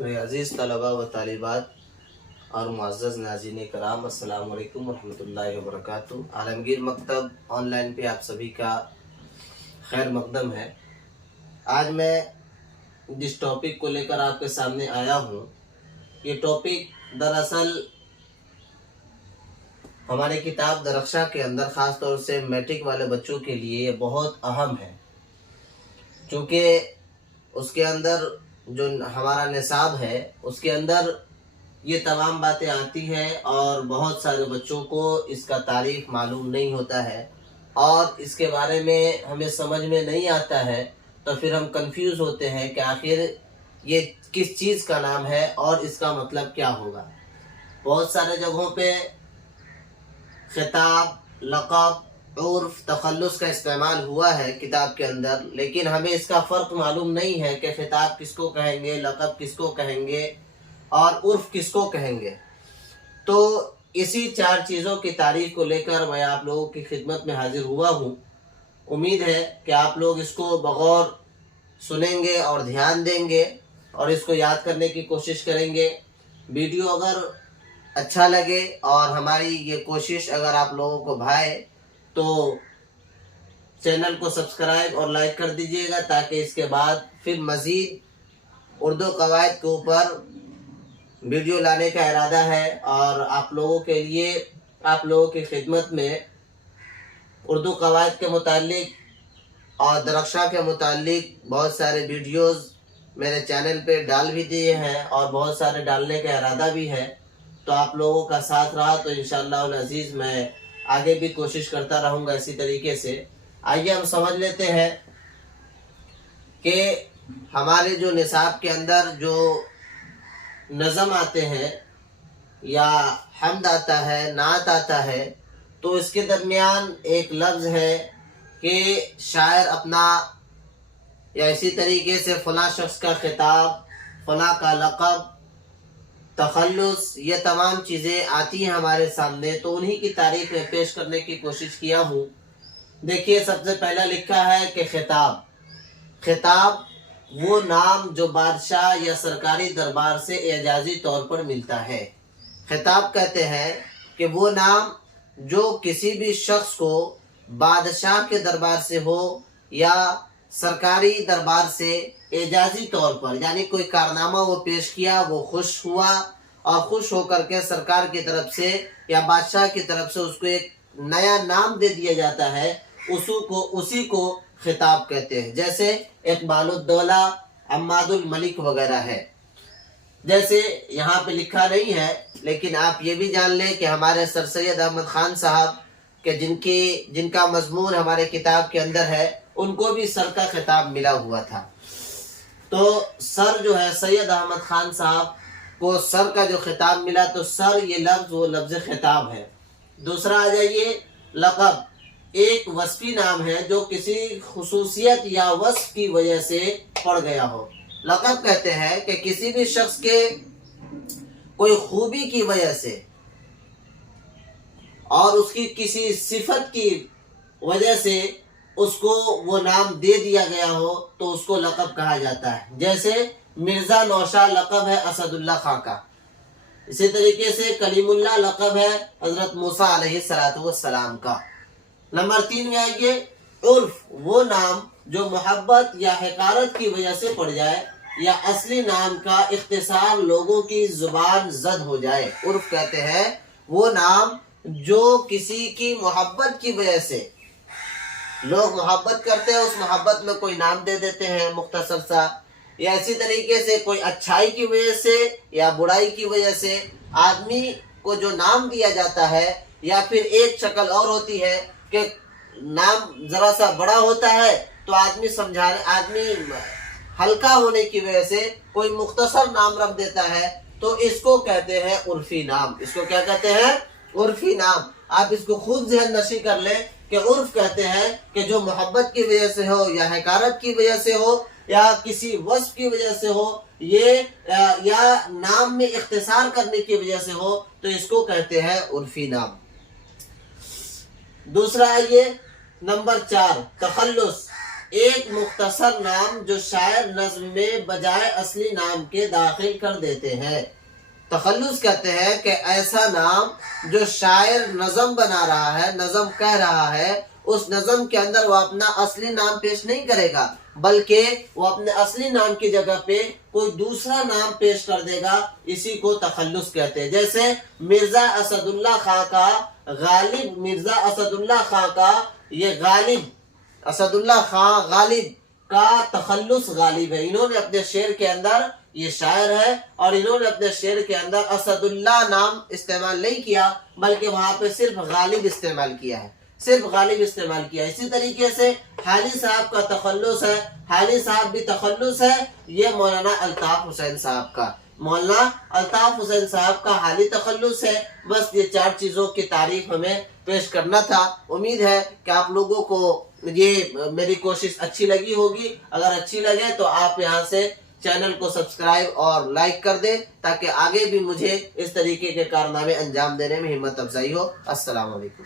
मेरे अज़ीज़ तलबा व तालिबात और मुअज़्ज़ज़ नाज़रीन कराम, अस्सलाम वालेकुम वरहमतुल्लाहि वबरकातुहू। आलमगीर मकतब ऑनलाइन पे आप सभी का खैर मकदम है। आज मैं जिस टॉपिक को लेकर आपके सामने आया हूँ, ये टॉपिक दरअसल हमारे किताब दरख्शा के अंदर ख़ास तौर से मैट्रिक वाले बच्चों के लिए ये बहुत अहम है, क्योंकि उसके अंदर जो हमारा निसाब है उसके अंदर ये तमाम बातें आती हैं और बहुत सारे बच्चों को इसका तारीफ़ मालूम नहीं होता है और इसके बारे में हमें समझ में नहीं आता है, तो फिर हम कंफ्यूज होते हैं कि आखिर ये किस चीज़ का नाम है और इसका मतलब क्या होगा। बहुत सारे जगहों पे खिताब, लक़ब, उर्फ़, तख़ल्लुस का इस्तेमाल हुआ है किताब के अंदर, लेकिन हमें इसका फ़र्क मालूम नहीं है कि खिताब किसको कहेंगे, लक़ब किसको कहेंगे और उर्फ़ किसको कहेंगे। तो इसी चार चीज़ों की तारीफ़ को लेकर मैं आप लोगों की खिदमत में हाजिर हुआ हूँ। उम्मीद है कि आप लोग इसको बग़ौर सुनेंगे और ध्यान देंगे और इसको याद करने की कोशिश करेंगे। वीडियो अगर अच्छा लगे और हमारी ये कोशिश अगर आप लोगों को भाए तो चैनल को सब्सक्राइब और लाइक कर दीजिएगा, ताकि इसके बाद फिर मज़ीद उर्दू कवायद के ऊपर वीडियो लाने का इरादा है और आप लोगों के लिए, आप लोगों की खिदमत में उर्दू कवायद के मुताल्लिक और दरख्शा के मुताल्लिक बहुत सारे वीडियोज़ मेरे चैनल पे डाल भी दिए हैं और बहुत सारे डालने का इरादा भी है। तो आप लोगों का साथ रहा तो इंशाअल्लाह अज़ीज़ मैं आगे भी कोशिश करता रहूँगा इसी तरीके से। आइए हम समझ लेते हैं कि हमारे जो निसाब के अंदर जो नज़म आते हैं या हम्द आता है, नात आता है, तो इसके दरमियान एक लफ्ज़ है कि शायर अपना या इसी तरीके से फ़लाँ शख्स का खिताब, फ़लाँ का लक़ब, तख़ल्लुस, ये तमाम चीज़ें आती हैं हमारे सामने, तो उन्हीं की तारीफ़ में पेश करने की कोशिश किया हूँ। देखिए, सबसे पहला लिखा है कि खिताब। खिताब वो नाम जो बादशाह या सरकारी दरबार से एजाज़ी तौर पर मिलता है। खिताब कहते हैं कि वो नाम जो किसी भी शख्स को बादशाह के दरबार से हो या सरकारी दरबार से एजाज़ी तौर पर, यानी कोई कारनामा वो पेश किया, वो खुश हुआ और खुश होकर के सरकार की तरफ से या बादशाह की तरफ से उसको एक नया नाम दे दिया जाता है, उसी को खिताब कहते हैं। जैसे इक़बालुद्दौला, अम्मादुल मलिक वगैरह है। जैसे यहाँ पे लिखा नहीं है, लेकिन आप ये भी जान लें कि हमारे सर सैयद अहमद ख़ान साहब के जिनका मज़मून हमारे किताब के अंदर है, उनको भी सर का खिताब मिला हुआ था। तो सर जो है, सैयद अहमद ख़ान साहब को सर का जो खिताब मिला, तो सर ये लफ्ज़ वो लफ्ज़ खिताब है। दूसरा आ जाइए, लक़ब एक वस्फ़ी नाम है जो किसी खुसूसियत या वस्फ़ की वजह से पड़ गया हो। लक़ब कहते हैं कि किसी भी शख्स के कोई खूबी की वजह से और उसकी किसी सिफत की वजह से उसको वो नाम दे दिया गया हो, तो उसको लक़ब कहा जाता है। जैसे मिर्ज़ा नौशाह लक़ब है असदुल्ला खां का। इसी तरीके से कलीमुल्लाह लक़ब है हज़रत मूसा अलैहिस्सलाम का। नंबर 3 में आइए, उर्फ़ वो नाम जो मोहब्बत या हक़ारत की वजह से पड़ जाए या असली नाम का इख्तिसार लोगों की ज़ुबान ज़द हो जाए। उर्फ़ कहते हैं वो नाम जो किसी की मोहब्बत की वजह से, लोग मोहब्बत करते हैं, उस मोहब्बत में कोई नाम दे देते हैं मुख्तसर सा, या इसी तरीके से कोई अच्छाई की वजह से या बुराई की वजह से आदमी को जो नाम दिया जाता है, या फिर एक शक्ल और होती है कि नाम ज़रा सा बड़ा होता है तो आदमी हल्का होने की वजह से कोई मुख्तसर नाम रख देता है, तो इसको कहते हैं उर्फ़ी नाम। इसको क्या कहते हैं? उर्फ़ी नाम। आप इसको खुद ज़हन नशी कर लें कि उर्फ़ कहते हैं कि जो मोहब्बत की वजह से हो या हक़ारत की वजह से हो या किसी वस्फ़ की वजह से हो, ये या नाम में इख्तिसार करने की वजह से हो, तो इसको कहते हैं उर्फ़ी नाम। दूसरा आइए, नंबर 4, तख़ल्लुस। ایک مختصر نام جو شاعر نظم میں بجائے اصلی نام کے داخل کر دیتے ہیں. تخلص کہتے ہیں کہ ایسا نام جو شاعر نظم بنا رہا ہے، نظم کہہ رہا ہے، اس نظم کے اندر وہ اپنا اصلی نام پیش نہیں کرے گا، بلکہ وہ اپنے اصلی نام کی جگہ پہ کوئی دوسرا نام پیش کر دے گا. اسی کو تخلص کہتے ہیں. جیسے مرزا اسد اللہ خان کا غالب، مرزا اسد اللہ خان کا یہ غالب، اسد اللہ خان غالب کا تخلص غالب ہے. انہوں نے اپنے شعر کے اندر، یہ شاعر ہے اور انہوں نے اپنے شعر کے اندر اسد اللہ نام استعمال نہیں کیا، بلکہ وہاں پہ صرف غالب استعمال کیا ہے، صرف غالب استعمال کیا. اسی طریقے سے حالی صاحب کا تخلص ہے، حالی صاحب بھی تخلص ہے. یہ مولانا الطاف حسین صاحب کا، مولانا الطاف حسین صاحب کا حالی تخلص ہے. بس یہ 4 چیزوں کی تعریف ہمیں پیش کرنا تھا. امید ہے کہ آپ لوگوں کو یہ میری کوشش اچھی لگی ہوگی. اگر اچھی لگے تو آپ یہاں سے چینل کو سبسکرائب اور لائک کر دیں تاکہ آگے بھی مجھے اس طریقے کے کارنامے انجام دینے میں ہمت افزائی ہو. السلام علیکم.